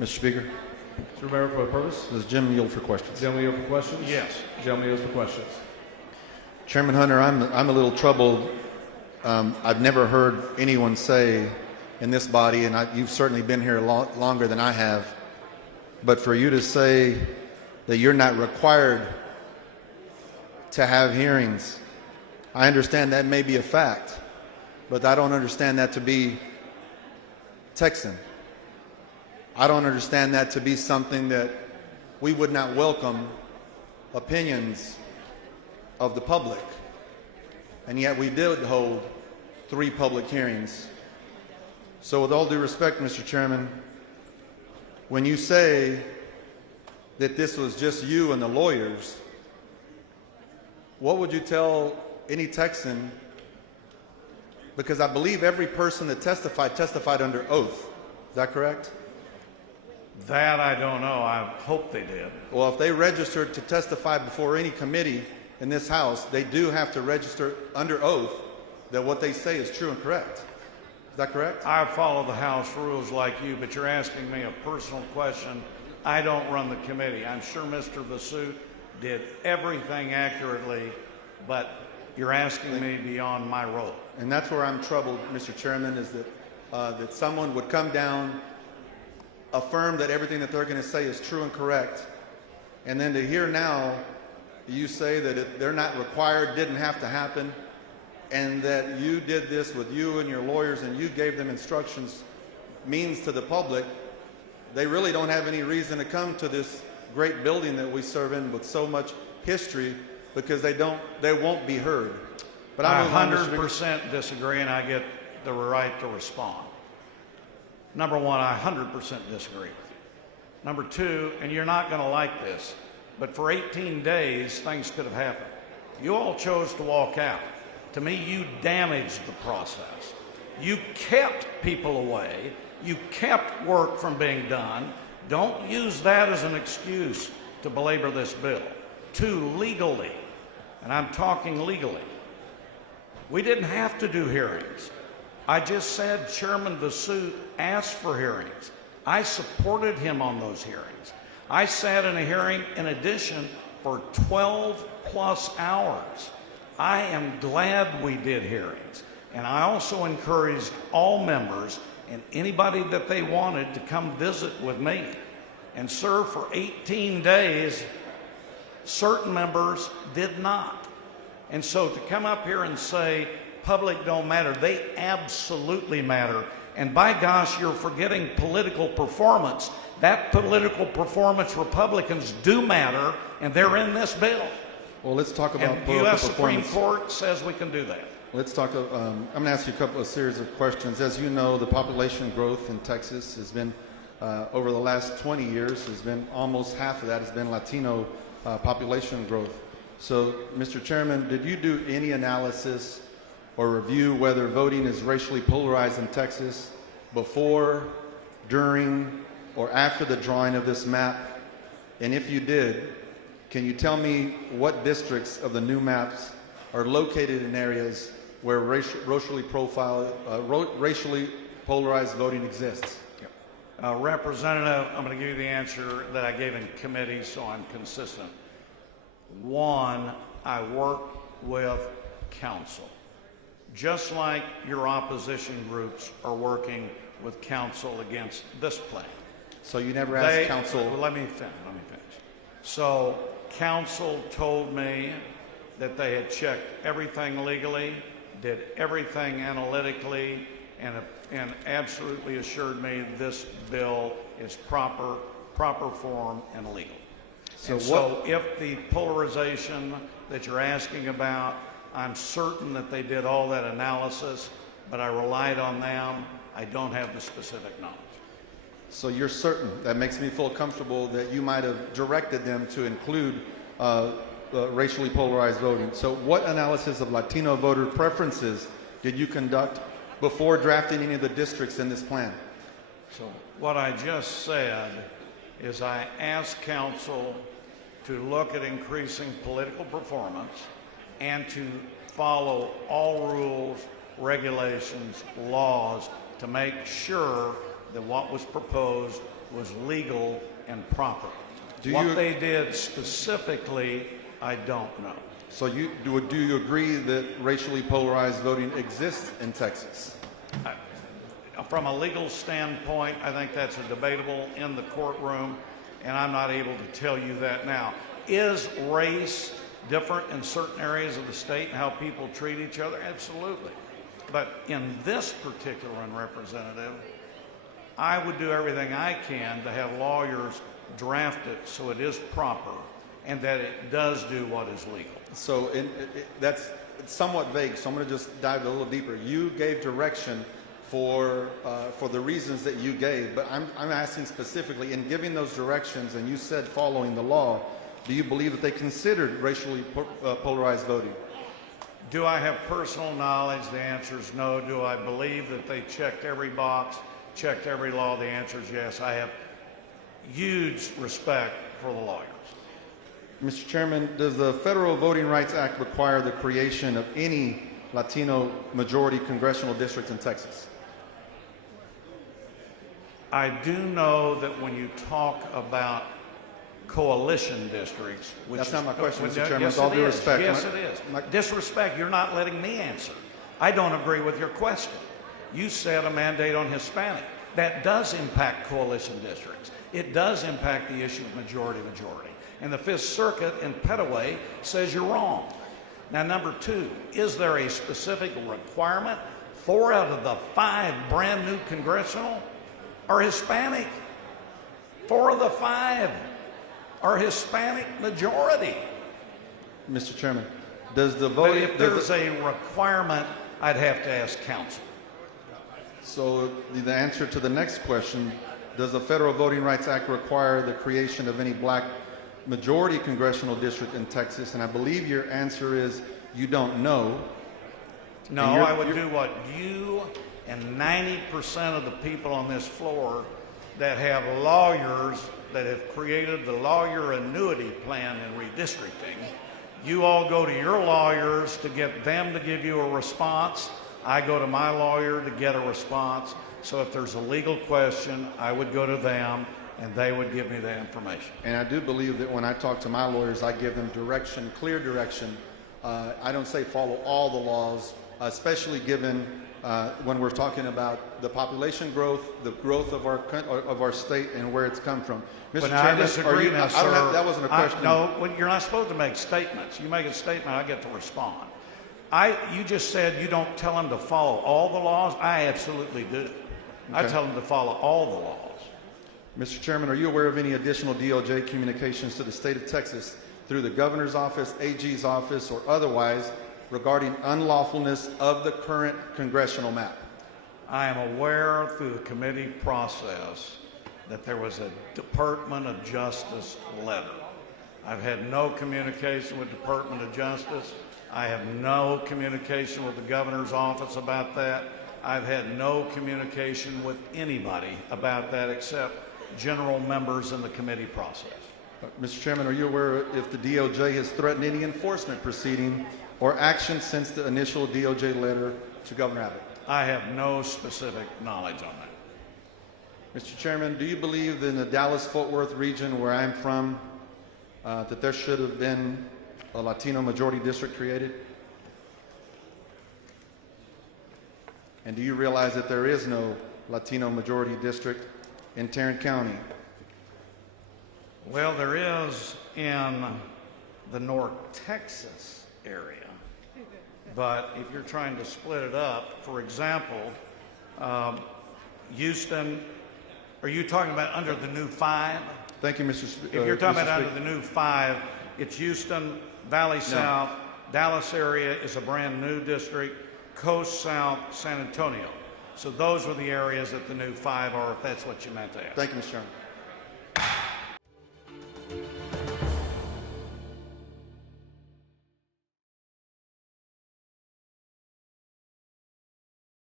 Mr. Speaker, Mr. Romero, for the purpose? does Jim yield for questions? Gentleman yield for questions? Yes. Gentleman yields for questions. Chairman Hunter, I'm a little troubled. I've never heard anyone say in this body, and you've certainly been here longer than I have, but for you to say that you're not required to have hearings, I understand that may be a fact, but I don't understand that to be Texan. I don't understand that to be something that we would not welcome opinions of the public. And yet we did hold 3 public hearings. So with all due respect, Mr. Chairman, when you say that this was just you and the lawyers, what would you tell any Texan? Because I believe every person that testified under oath. Is that correct? That I don't know. I hope they did. Well, if they registered to testify before any committee in this House, they do have to register under oath that what they say is true and correct. Is that correct? I follow the House rules like you, but you're asking me a personal question. I don't run the committee. I'm sure Mr. Vasut did everything accurately, but you're asking me beyond my role. And that's where I'm troubled, Mr. Chairman, is that that someone would come down, affirm that everything that they're going to say is true and correct, and then to hear now you say that they're not required, didn't have to happen, and that you did this with you and your lawyers and you gave them instructions, means to the public they really don't have any reason to come to this great building that we serve in with so much history, because they won't be heard. But I 100% disagree, and I get the right to respond. Number one, I 100% disagree with you. Number two, and you're not going to like this, but for 18 days, things could have happened. You all chose to walk out. To me, you damaged the process. You kept people away. You kept work from being done. Don't use that as an excuse to belabor this bill. 2, legally, and I'm talking legally, we didn't have to do hearings. I just said Chairman Vasut asked for hearings. I supported him on those hearings. I sat in a hearing, in addition, for 12 plus hours. I am glad we did hearings. And I also encouraged all members and anybody that they wanted to come visit with me. And sir, for 18 days, certain members did not. And so to come up here and say public don't matter, they absolutely matter. And by gosh, you're forgetting political performance. That political performance, Republicans do matter, and they're in this bill. Well, let's talk about and the U.S. Supreme Court says we can do that. Let's talk. I'm going to ask you a series of questions. As you know, the population growth in Texas has been, over the last 20 years, has been almost half of that has been Latino population growth. So, Mr. Chairman, did you do any analysis or review whether voting is racially polarized in Texas before, during, or after the drawing of this map? And if you did, can you tell me what districts of the new maps are located in areas where racially polarized voting exists? Representative, I'm going to give you the answer that I gave in committee, so I'm consistent. 1, I work with counsel, just like your opposition groups are working with counsel against this plan. So you never asked counsel? Well, let me finish. So counsel told me that they had checked everything legally, did everything analytically, and absolutely assured me this bill is proper form and legal. So if the polarization that you're asking about, I'm certain that they did all that analysis, but I relied on them. I don't have the specific knowledge. So you're certain? That makes me feel comfortable that you might have directed them to include racially polarized voting. So what analysis of Latino voter preferences did you conduct before drafting any of the districts in this plan? So what I just said is I asked counsel to look at increasing political performance and to follow all rules, regulations, laws to make sure that what was proposed was legal and proper. Do What you- they did specifically, I don't know. So do you agree that racially polarized voting exists in Texas? From a legal standpoint, I think that's debatable in the courtroom, and I'm not able to tell you that now. Is race different in certain areas of the state and how people treat each other? Absolutely. But in this particular one, Representative, I would do everything I can to have lawyers draft it so it is proper and that it does do what is legal. So that's somewhat vague, so I'm going to just dive a little deeper. You gave direction for the reasons that you gave, but I'm asking specifically, in giving those directions, and you said following the law, do you believe that they considered racially polarized voting? Do I have personal knowledge? The answer is no. Do I believe that they checked every box, checked every law? The answer is yes. I have huge respect for the lawyers. Mr. Chairman, does the Federal Voting Rights Act require the creation of any Latino majority congressional districts in Texas? I do know that when you talk about coalition districts, which That's not my question, Mr. Chairman. Yes, With all it due is. respect. Yes, it is. Disrespect, you're not letting me answer. I don't agree with your question. You said a mandate on Hispanic. That does impact coalition districts. It does impact the issue of majority. And the Fifth Circuit in Petaway says you're wrong. Now, number two, is there a specific requirement? 4 out of the 5 brand new congressional are Hispanic. 4 of the 5 are Hispanic majority. Mr. Chairman, does the But voting... if there's a requirement, I'd have to ask counsel. So the answer to the next question, does the Federal Voting Rights Act require the creation of any black majority congressional district in Texas? And I believe your answer is you don't know. No, I would do what you and 90% of the people on this floor that have lawyers that have created the lawyer annuity plan in redistricting. You all go to your lawyers to get them to give you a response. I go to my lawyer to get a response. So if there's a legal question, I would go to them and they would give me that information. And I do believe that when I talk to my lawyers, I give them direction, clear direction. I don't say follow all the laws, especially given when we're talking about the population growth, the growth of our state, and where it's come from. Mr. But Chairman, I disagree now, sir. That wasn't a question. No, well, you're not supposed to make statements. You make a statement, I get to respond. You just said you don't tell them to follow all the laws. I absolutely do. I Okay. tell them to follow all the laws. Mr. Chairman, are you aware of any additional DOJ communications to the state of Texas through the governor's office, AG's office, or otherwise regarding unlawfulness of the current congressional map? I am aware through the committee process that there was a Department of Justice letter. I've had no communication with Department of Justice. I have no communication with the governor's office about that. I've had no communication with anybody about that except general members in the committee process. Mr. Chairman, are you aware if the DOJ has threatened any enforcement proceeding or action since the initial DOJ letter to Governor Abbott? I have no specific knowledge on that. Mr. Chairman, do you believe that in the Dallas-Fort Worth region where I'm from, that there should have been a Latino majority district created? And do you realize that there is no Latino majority district in Tarrant County? Well, there is in the North Texas area. But if you're trying to split it up, for example, Houston, are you talking about under the new 5? Thank you, Mr. If you're talking Mr. about under Speaker. the new 5, it's Houston, Valley South, Dallas area is a brand new district, Coast South, San Antonio. So those were the areas that the new 5 are, if that's what you meant to ask. Thank you, Mr. Chairman.